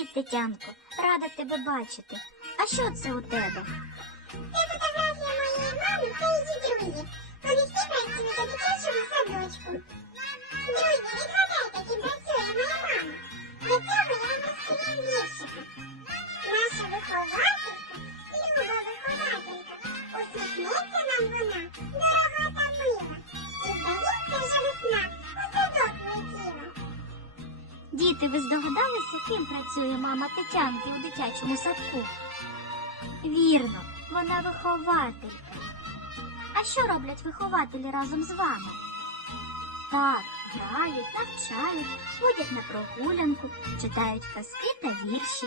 Привіт, дитянко, рада тебе бачити. А що це у тебе? Це фотографія моєї мами та її друзів. Вони всі працюють у дитячому садочку. Друзі, відгадайте, ким працює моя мама. Для цього я вам розповім віршика. Наша вихователька, люба вихователька, усміхнеться нам вона, дорога Діти, ви здогадалися, ким працює мама Тетянки у дитячому садку? Вірно, вона вихователька. А що роблять вихователі разом з вами? Так, грають, навчають, ходять на прогулянку, читають казки та вірші.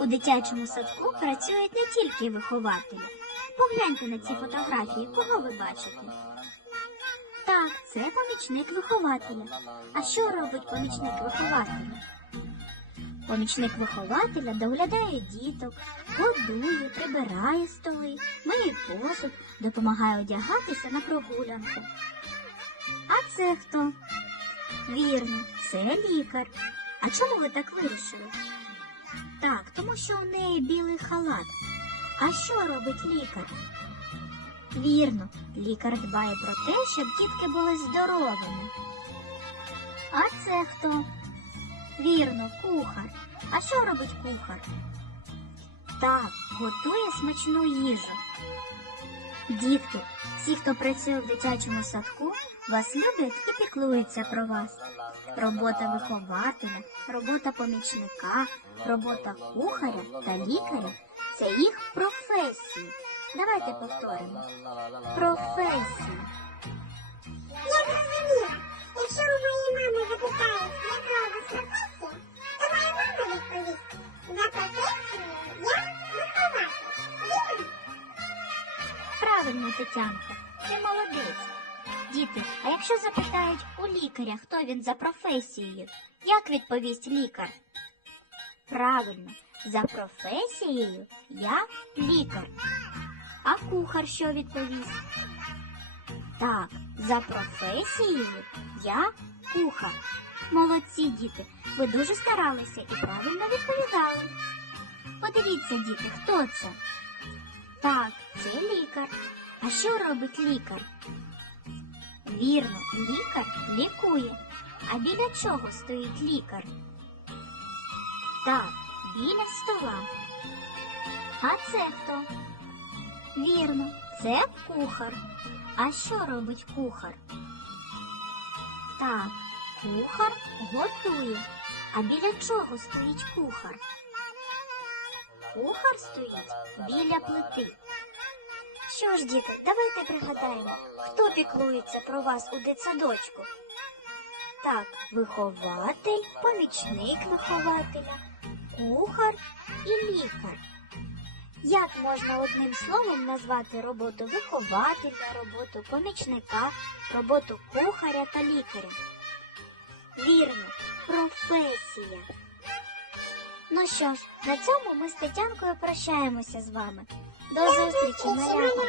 У дитячому садку працюють не тільки вихователі. Погляньте на ці фотографії, кого ви бачите. Так, це помічник вихователя. А що робить помічник вихователя? Помічник вихователя доглядає діток, годує, прибирає столи, миє посуд, допомагає одягатися на прогулянку. А це хто? Вірно, це лікар. А чому ви так вирішили? Так, тому що у неї білий халат. А що робить лікар? вірно, лікар дбає про те, щоб дітки були здоровими. А це хто? Вірно, кухар. А що робить кухар? Так, готує смачну їжу. Дітки, всі, хто працює в дитячому садку, вас люблять і піклуються про вас. Робота вихователя, робота помічника, робота кухаря та лікаря це їх професії. Давайте повторимо. Професія. Я зрозуміла. Якщо у моєї мами запитають, яка у вас професія, то моя мама відповість. За професією я вихователь. Вірно? Правильно, Тетянка. Ти молодець. Діти, а якщо запитають у лікаря, хто він за професією, як відповість лікар? Правильно, за професією я лікар. А кухар що відповість? Так, за професією я кухар. Молодці діти, ви дуже старалися і правильно відповідали. Подивіться, діти, хто це? Так, це лікар. А що робить лікар? Вірно, лікар лікує. А біля чого стоїть лікар? Так, біля стола. А це хто? Вірно, це кухар. А що робить кухар? Так, кухар готує. А біля чого стоїть кухар? Кухар стоїть біля плити. Що ж, діти, давайте пригадаємо, хто піклується про вас у дитсадочку. Так, вихователь, помічник вихователя, кухар і лікар. Як можна одним словом назвати роботу вихователя, роботу помічника, роботу кухаря та лікаря? Вірно, професія. Ну що ж, на цьому ми з Тетянкою прощаємося з вами. До зустрічі, наряду!